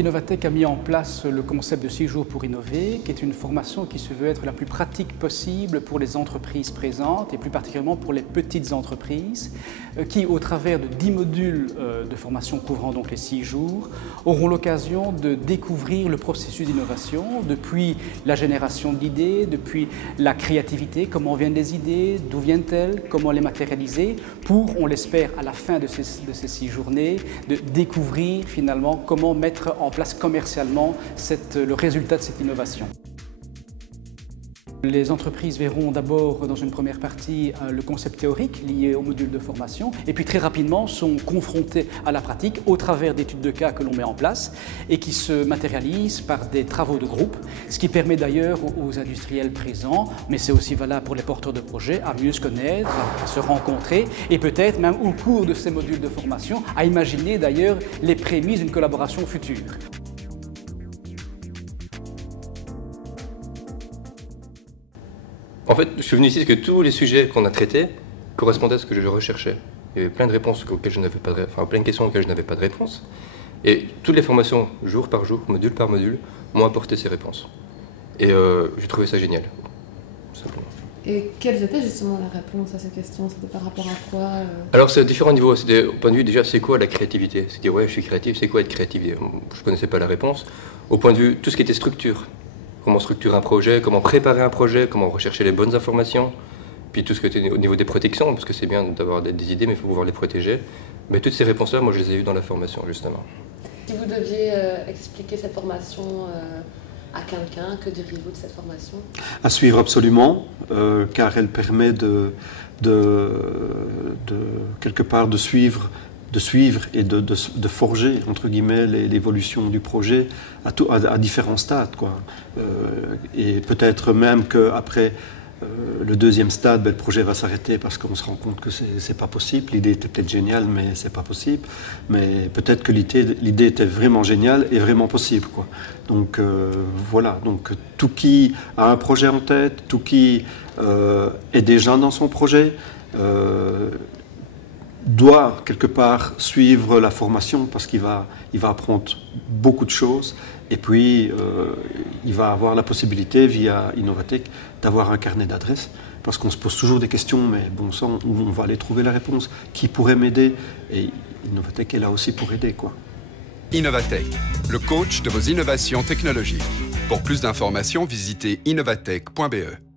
Innovatech a mis en place le concept de 6 jours pour innover, qui est une formation qui se veut être la plus pratique possible pour les entreprises présentes et plus particulièrement pour les petites entreprises qui, au travers de 10 modules de formation couvrant donc les 6 jours, auront l'occasion de découvrir le processus d'innovation depuis la génération d'idées, depuis la créativité, comment viennent les idées, d'où viennent-elles, comment les matérialiser, pour, on l'espère, à la fin de ces 6 journées, de découvrir finalement comment mettre en place commercialement le résultat de cette innovation. Les entreprises verront d'abord dans une première partie le concept théorique lié au module de formation et puis très rapidement sont confrontées à la pratique au travers d'études de cas que l'on met en place et qui se matérialisent par des travaux de groupe, ce qui permet d'ailleurs aux industriels présents, mais c'est aussi valable pour les porteurs de projets, à mieux se connaître, à se rencontrer et peut-être même au cours de ces modules de formation à imaginer d'ailleurs les prémices d'une collaboration future. En fait, je suis venu ici parce que tous les sujets qu'on a traités correspondaient à ce que je recherchais. Il y avait plein de réponses auxquelles je n'avais pas de, plein de questions auxquelles je n'avais pas de réponse. Et toutes les formations, jour par jour, module par module, m'ont apporté ces réponses. Et j'ai trouvé ça génial, tout simplement. Et quelles étaient justement les réponses à ces questions? C'était par rapport à quoi Alors c'est à différents niveaux. C'était au point de vue déjà, c'est quoi la créativité? C'est dire ouais, je suis créatif, c'est quoi être créatif? Je ne connaissais pas la réponse. Au point de vue, tout ce qui était structure. Comment structurer un projet, comment préparer un projet, comment rechercher les bonnes informations, puis tout ce qui était au niveau des protections, parce que c'est bien d'avoir des idées, mais il faut pouvoir les protéger. Mais toutes ces réponses-là, moi je les ai eues dans la formation, justement. Si vous deviez expliquer cette formation à quelqu'un, que diriez-vous de cette formation? À suivre absolument, car elle permet quelque part de suivre et de forger, entre guillemets, l'évolution du projet à différents stades, quoi. Et peut-être même qu'après le deuxième stade, le projet va s'arrêter parce qu'on se rend compte que c'est pas possible. L'idée était peut-être géniale, mais c'est pas possible. Mais peut-être que l'idée était vraiment géniale et vraiment possible, quoi. Donc voilà, donc tout qui a un projet en tête, tout qui est déjà dans son projet, doit quelque part suivre la formation parce qu'il va apprendre beaucoup de choses et puis il va avoir la possibilité via Innovatech d'avoir un carnet d'adresses parce qu'on se pose toujours des questions mais bon sang, on va aller trouver la réponse. Qui pourrait m'aider? Et Innovatech est là aussi pour aider, quoi. Innovatech, le coach de vos innovations technologiques. Pour plus d'informations, visitez innovatech.be.